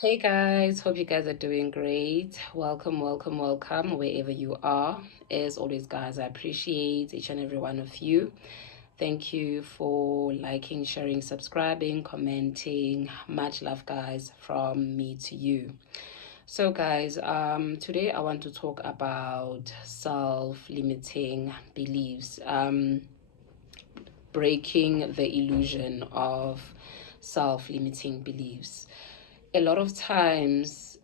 Hey guys, hope you guys are doing great. Welcome wherever you are. As always, guys, I appreciate each and every one of you. Thank you for liking, sharing, subscribing, commenting. Much love, guys, from me to you. So, guys, today I want to talk about self-limiting beliefs. Breaking the illusion of self-limiting beliefs. A lot of times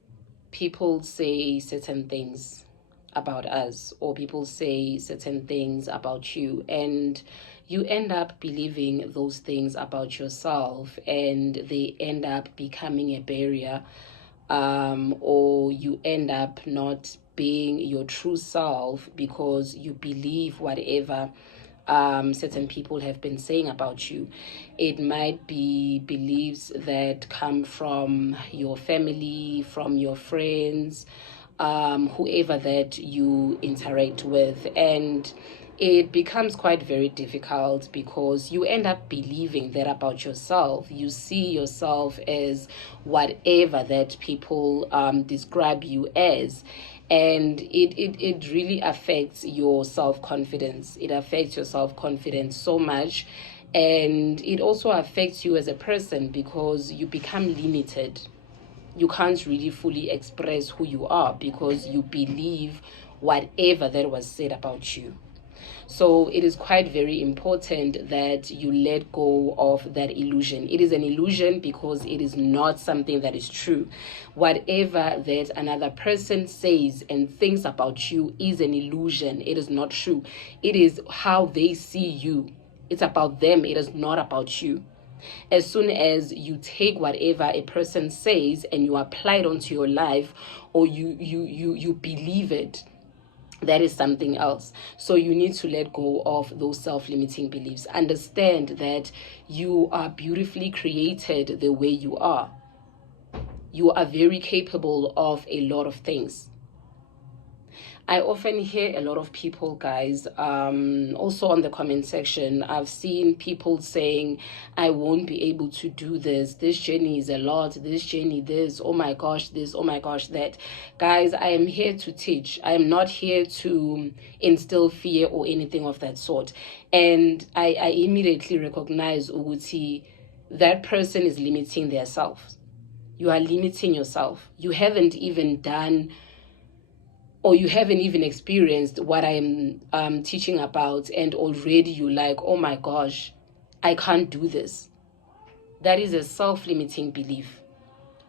people say certain things about us, or people say certain things about you, and you end up believing those things about yourself, and they end up becoming a barrier, or you end up not being your true self because you believe whatever certain people have been saying about you. It might be beliefs that come from your family, from your friends, whoever that you interact with. And it becomes quite very difficult because you end up believing that about yourself. You see yourself as whatever that people describe you as, and it really affects your self-confidence. It affects your self-confidence so much, and it also affects you as a person because you become limited. You can't really fully express who you are because you believe whatever that was said about you. So it is quite very important that you let go of that illusion. It is an illusion because it is not something that is true. Whatever that another person says and thinks about you is an illusion. It is not true. It is how they see you. It's about them. It is not about you. As soon as you take whatever a person says and you apply it onto your life, or you believe it, that is something else. So you need to let go of those self-limiting beliefs. Understand that you are beautifully created the way you are. You are very capable of a lot of things. I often hear a lot of people, guys, also on the comment section, I've seen people saying, I won't be able to do this. This journey is a lot. This journey, this, oh my gosh, this, oh my gosh, that. Guys, I am here to teach. I am not here to instill fear or anything of that sort. And I immediately recognize, Uguti, that person is limiting their self. You are limiting yourself. You haven't even done, or you haven't even experienced what I'm teaching about, and already you like, oh my gosh, I can't do this. That is a self-limiting belief.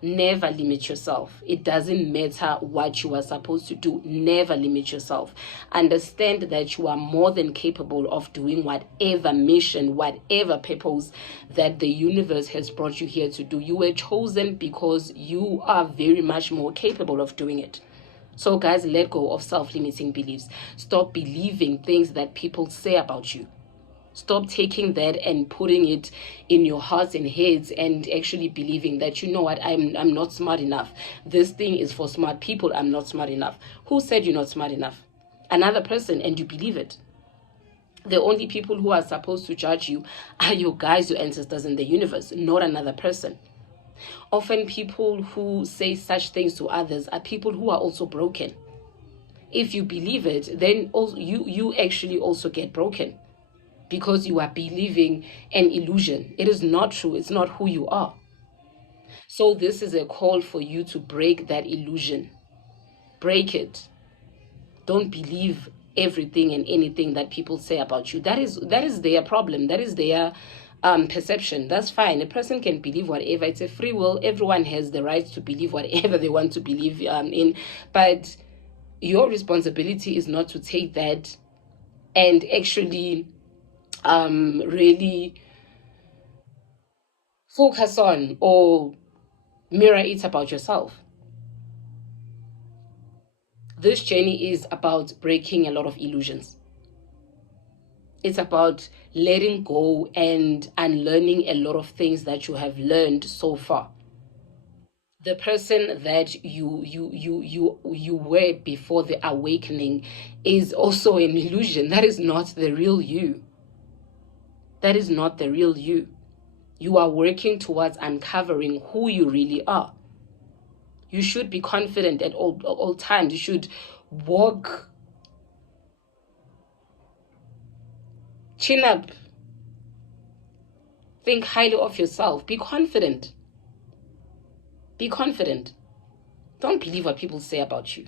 Never limit yourself. It doesn't matter what you are supposed to do. Never limit yourself. Understand that you are more than capable of doing whatever mission, whatever purpose that the universe has brought you here to do. You were chosen because you are very much more capable of doing it. So guys, let go of self-limiting beliefs. Stop believing things that people say about you. Stop taking that and putting it in your hearts and heads and actually believing that, you know what, I'm not smart enough. This thing is for smart people. I'm not smart enough. Who said you're not smart enough? Another person, and you believe it. The only people who are supposed to judge you are your guides, your ancestors in the universe, not another person. Often people who say such things to others are people who are also broken. If you believe it, then also you actually also get broken because you are believing an illusion. It is not true. It's not who you are. So this is a call for you to break that illusion. Break it. Don't believe everything and anything that people say about you. That is their problem. That is their perception. That's fine. A person can believe whatever. It's a free will. Everyone has the right to believe whatever they want to believe in. But your responsibility is not to take that and actually really focus on or mirror it about yourself. This journey is about breaking a lot of illusions. It's about letting go and unlearning a lot of things that you have learned so far. The person that you were before the awakening is also an illusion. That is not the real you. That is not the real you. You are working towards uncovering who you really are. You should be confident at all times. You should walk chin up, think highly of yourself, be confident. Be confident. Don't believe what people say about you.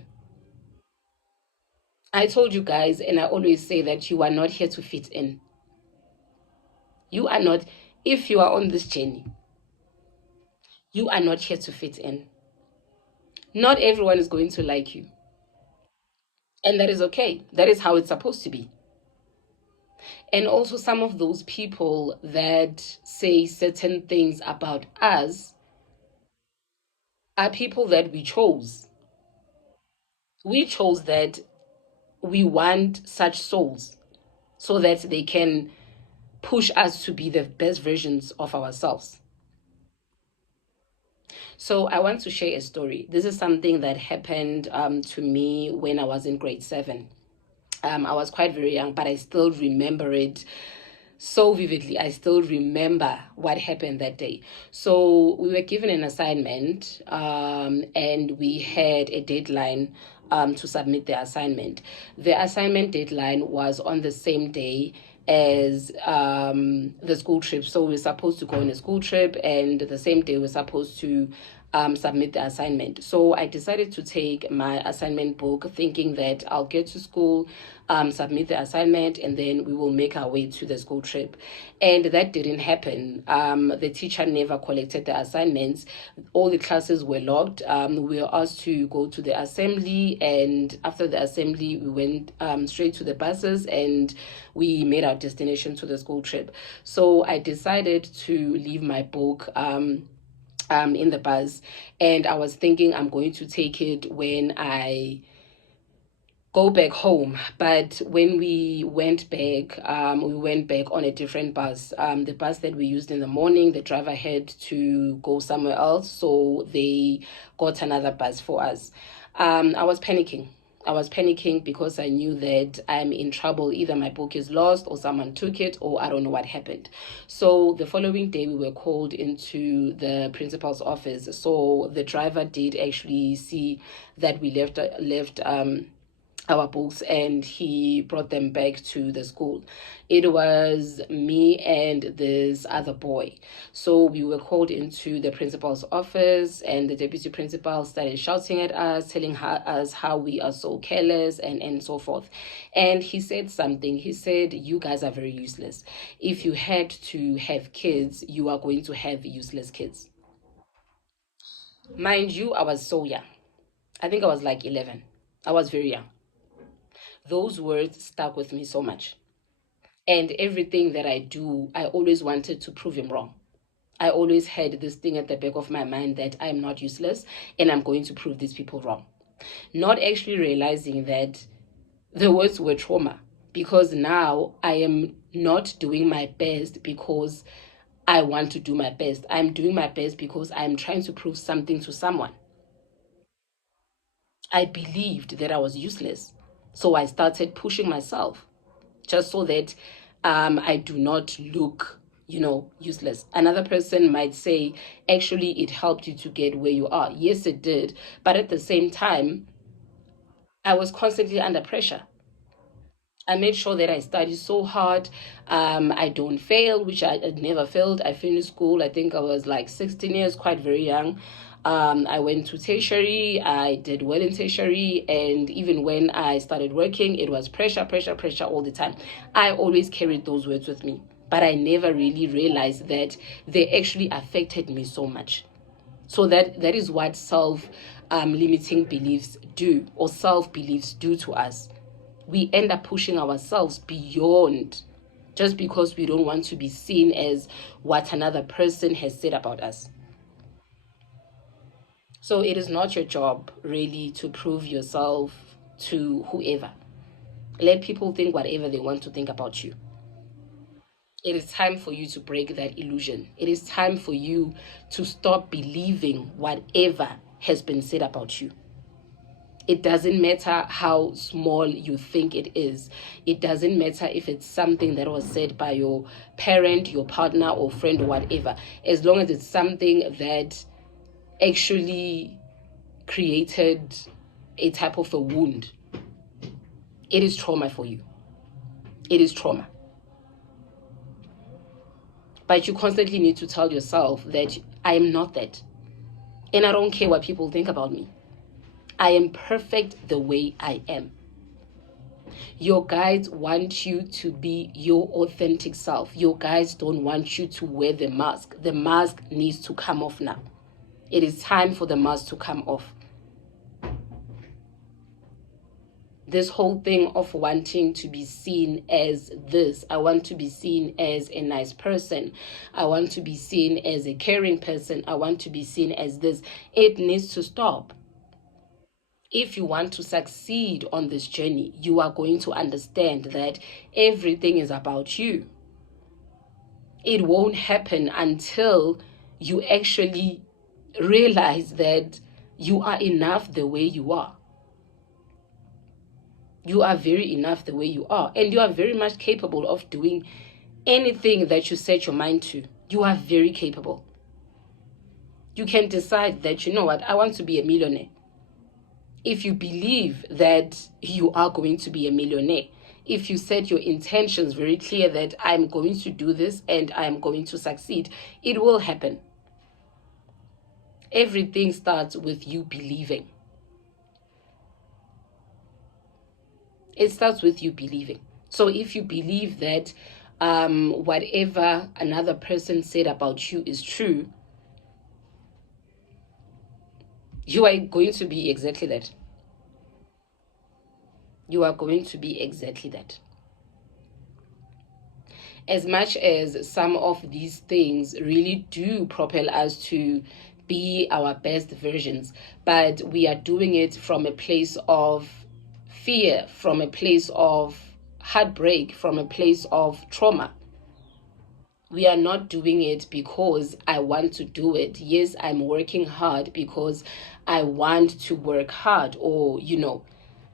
I told you guys, and I always say that you are not here to fit in. You are not, if you are on this journey, you are not here to fit in. Not everyone is going to like you. And that is okay. That is how it's supposed to be. And also, some of those people that say certain things about us are people that we chose. We chose that we want such souls so that they can push us to be the best versions of ourselves. So I want to share a story. This is something that happened to me when I was in grade 7. I was quite very young, but I still remember it so vividly. I still remember what happened that day. So we were given an assignment, and we had a deadline to submit the assignment. The assignment deadline was on the same day as the school trip. So we're supposed to go on a school trip, and the same day we're supposed to submit the assignment. So I decided to take my assignment book, thinking that I'll get to school, submit the assignment, and then we will make our way to the school trip. And that didn't happen. The teacher never collected the assignments. All the classes were locked. We were asked to go to the assembly, and after the assembly, we went straight to the buses, and we made our destination to the school trip. So I decided to leave my book in the bus, and I was thinking I'm going to take it when I go back home. But when we went back on a different bus. The bus that we used in the morning, the driver had to go somewhere else, so they got another bus for us. I was panicking because I knew that I'm in trouble. Either my book is lost, or someone took it, or I don't know what happened. So the following day we were called into the principal's office. So the driver did actually see that we left our books, and he brought them back to the school. It was me and this other boy. So we were called into the principal's office, and the deputy principal started shouting at us, telling us how we are so careless and so forth. And he said something. He said, "You guys are very useless. If you had to have kids, you are going to have useless kids." Mind you, I was so young. I think I was like 11. I was very young. Those words stuck with me so much. And everything that I do, I always wanted to prove him wrong. I always had this thing at the back of my mind that I'm not useless, and I'm going to prove these people wrong. Not actually realizing that the words were trauma, because now I am not doing my best because I want to do my best. I'm doing my best because I'm trying to prove something to someone. I believed that I was useless. So I started pushing myself just so that I do not look, useless. Another person might say, actually, it helped you to get where you are. Yes, it did. But at the same time, I was constantly under pressure. I made sure that I studied so hard. I don't fail, which I never failed. I finished school. I think I was like 16 years, quite very young. I went to tertiary. I did well in tertiary. And even when I started working, it was pressure, pressure, pressure all the time. I always carried those words with me. But I never really realized that they actually affected me so much. So that is what self-limiting beliefs do, or self-beliefs do to us. We end up pushing ourselves beyond, just because we don't want to be seen as what another person has said about us. So it is not your job really to prove yourself to whoever. Let people think whatever they want to think about you. It is time for you to break that illusion. It is time for you to stop believing whatever has been said about you. It doesn't matter how small you think it is. It doesn't matter if it's something that was said by your parent, your partner, or friend, or whatever. As long as it's something that actually created a type of a wound, it is trauma for you. It is trauma. But you constantly need to tell yourself that I am not that. And I don't care what people think about me. I am perfect the way I am. Your guides want you to be your authentic self. Your guides don't want you to wear the mask. The mask needs to come off now. It is time for the mask to come off. This whole thing of wanting to be seen as this. I want to be seen as a nice person. I want to be seen as a caring person. I want to be seen as this. It needs to stop. If you want to succeed on this journey, you are going to understand that everything is about you. It won't happen until you actually realize that you are enough the way you are. You are very enough the way you are. And you are very much capable of doing anything that you set your mind to. You are very capable. You can decide that, you know what, I want to be a millionaire. If you believe that you are going to be a millionaire, if you set your intentions very clear that I'm going to do this and I'm going to succeed, it will happen. Everything starts with you believing. It starts with you believing. So if you believe that whatever another person said about you is true, you are going to be exactly that. You are going to be exactly that. As much as some of these things really do propel us to be our best versions, but we are doing it from a place of fear, from a place of heartbreak, from a place of trauma. We are not doing it because I want to do it. Yes, I'm working hard because I want to work hard, or,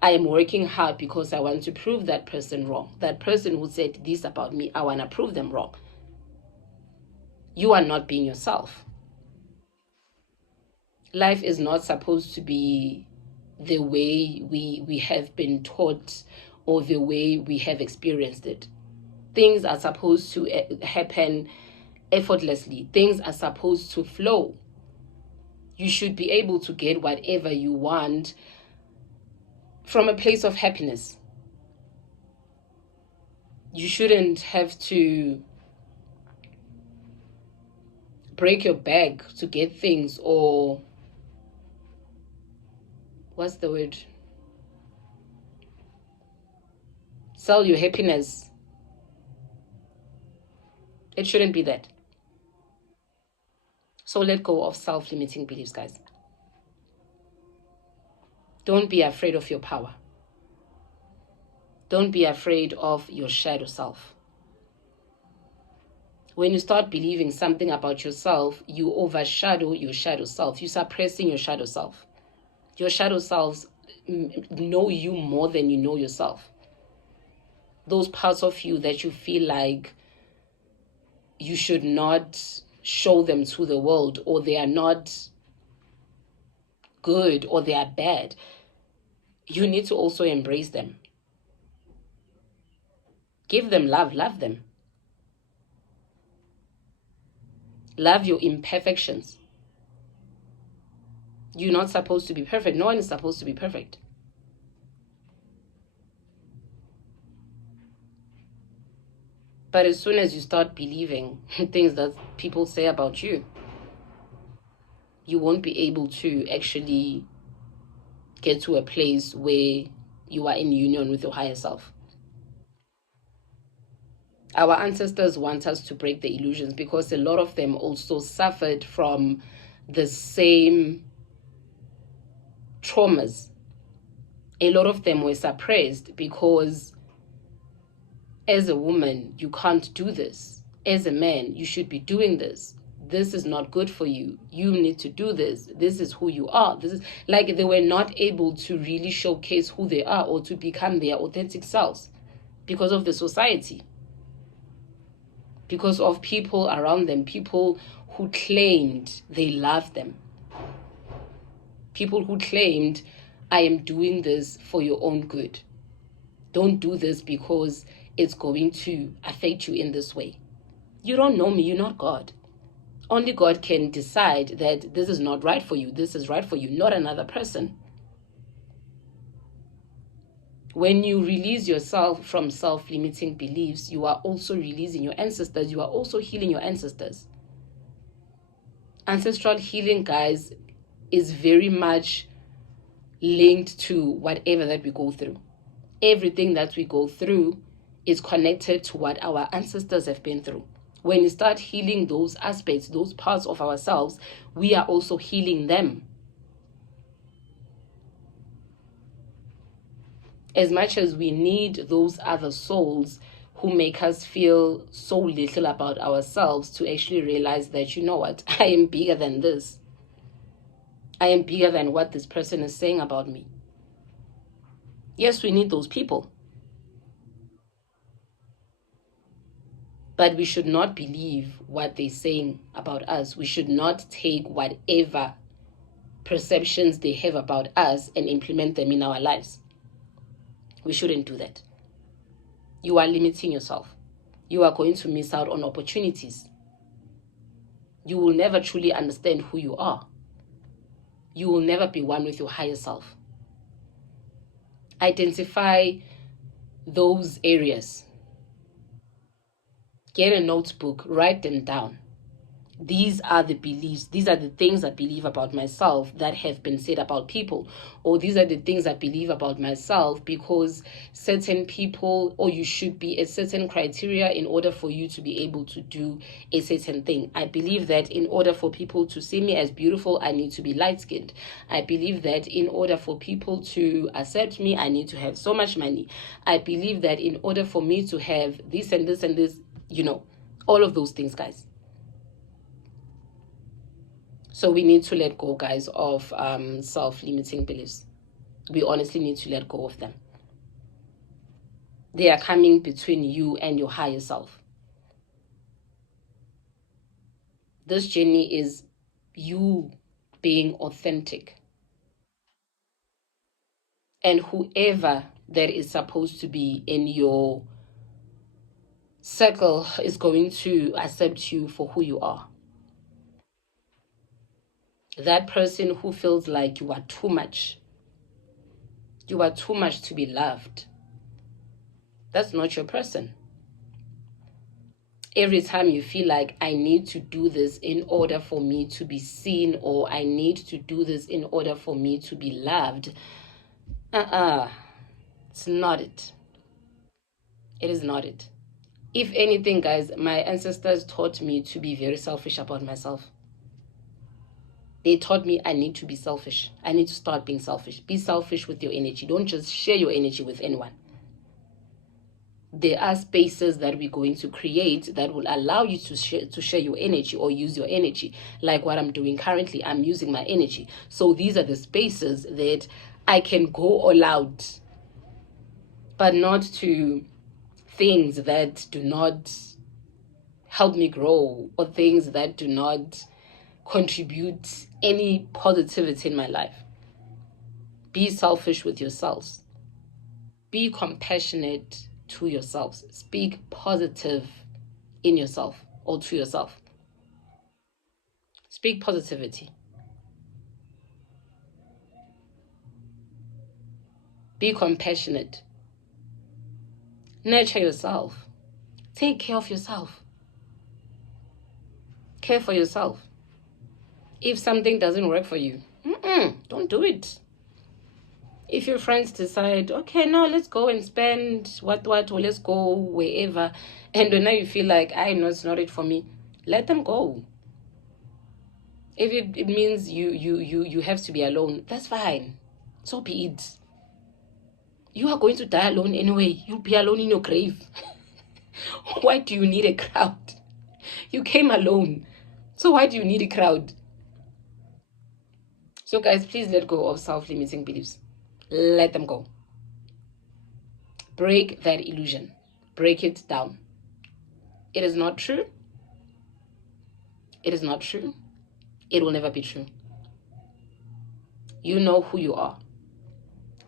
I am working hard because I want to prove that person wrong. That person who said this about me, I want to prove them wrong. You are not being yourself. Life is not supposed to be the way we have been taught or the way we have experienced it. Things are supposed to happen effortlessly. Things are supposed to flow. You should be able to get whatever you want from a place of happiness. You shouldn't have to break your back to get things, or what's the word? Sell your happiness. It shouldn't be that. So let go of self-limiting beliefs, guys. Don't be afraid of your power. Don't be afraid of your shadow self. When you start believing something about yourself, you overshadow your shadow self. You're suppressing your shadow self. Your shadow selves know you more than you know yourself. Those parts of you that you feel like you should not show them to the world, or they are not good, or they are bad, you need to also embrace them. Give them love. Love them. Love your imperfections. You're not supposed to be perfect. No one is supposed to be perfect. But as soon as you start believing things that people say about you, you won't be able to actually get to a place where you are in union with your higher self. Our ancestors want us to break the illusions because a lot of them also suffered from the same traumas. A lot of them were suppressed because as a woman, you can't do this. As a man, you should be doing this. This is not good for you. You need to do this. This is who you are. This is like they were not able to really showcase who they are or to become their authentic selves because of the society, because of people around them, people who claimed they loved them. People who claimed, I am doing this for your own good. Don't do this because it's going to affect you in this way. You don't know me. You're not God. Only God can decide that this is not right for you. This is right for you, not another person. When you release yourself from self-limiting beliefs, you are also releasing your ancestors. You are also healing your ancestors. Ancestral healing, guys, is very much linked to whatever that we go through. Everything that we go through is connected to what our ancestors have been through. When we start healing those aspects, those parts of ourselves, we are also healing them. As much as we need those other souls who make us feel so little about ourselves to actually realize that, you know what, I am bigger than this. I am bigger than what this person is saying about me. Yes, we need those people. But we should not believe what they're saying about us. We should not take whatever perceptions they have about us and implement them in our lives. We shouldn't do that. You are limiting yourself. You are going to miss out on opportunities. You will never truly understand who you are. You will never be one with your higher self. Identify those areas. Get a notebook, write them down. These are the beliefs, these are the things I believe about myself that have been said about people, or these are the things I believe about myself because certain people, or you should be a certain criteria in order for you to be able to do a certain thing. I believe that in order for people to see me as beautiful, I need to be light-skinned. I believe that in order for people to accept me, I need to have so much money. I believe that in order for me to have this and this and this, all of those things, guys. So we need to let go, guys, of self-limiting beliefs. We honestly need to let go of them. They are coming between you and your higher self. This journey is you being authentic. And whoever that is supposed to be in your circle is going to accept you for who you are. That person who feels like you are too much to be loved, that's not your person. Every time you feel like I need to do this in order for me to be seen, or I need to do this in order for me to be loved, it's not it. It is not it. If anything, guys, my ancestors taught me to be very selfish about myself. They taught me I need to be selfish. I need to start being selfish. Be selfish with your energy. Don't just share your energy with anyone. There are spaces that we're going to create that will allow you to share your energy or use your energy. Like what I'm doing currently, I'm using my energy. So these are the spaces that I can go all out, but not to things that do not help me grow or things that do not contribute any positivity in my life. Be selfish with yourselves. Be compassionate to yourselves. Speak positive in yourself or to yourself. Speak positivity. Be compassionate. Nurture yourself. Take care of yourself. Care for yourself. If something doesn't work for you, don't do it. If your friends decide, okay, no, let's go and spend what, or let's go wherever, and now you feel like, I know it's not it for me, let them go. If it means you have to be alone, that's fine. So be it. You are going to die alone anyway. You'll be alone in your grave. Why do you need a crowd? You came alone. So why do you need a crowd? So guys, please let go of self-limiting beliefs. Let them go. Break that illusion. Break it down. It is not true. It is not true. It will never be true. You know who you are.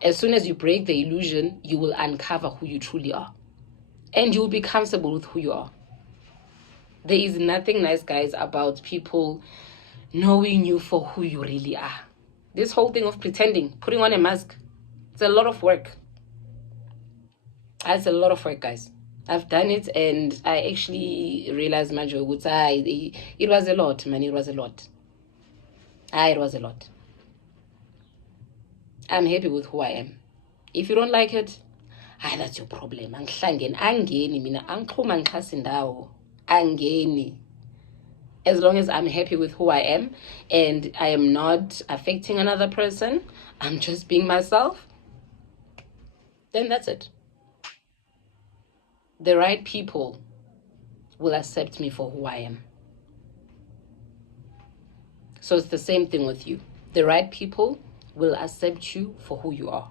As soon as you break the illusion, you will uncover who you truly are. And you'll be comfortable with who you are. There is nothing nice, guys, about people knowing you for who you really are. This whole thing of pretending, putting on a mask, it's a lot of work. It's a lot of work, guys. I've done it, and I actually realized, Manjo, it was a lot, man. It was a lot. It was a lot. I'm happy with who I am. If you don't like it, that's your problem. Angeni mina angixhuma ngixhasa indawo. Angeni. As long as I'm happy with who I am and I am not affecting another person, I'm just being myself, then that's it. The right people will accept me for who I am. So it's the same thing with you. The right people will accept you for who you are.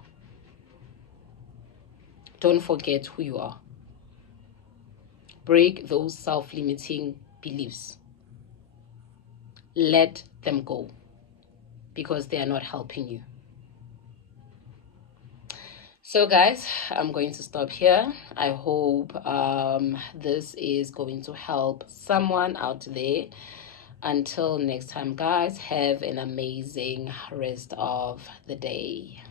Don't forget who you are. Break those self-limiting beliefs. Let them go because they are not helping you. So guys, I'm going to stop here. I hope this is going to help someone out there. Until next time, guys, have an amazing rest of the day.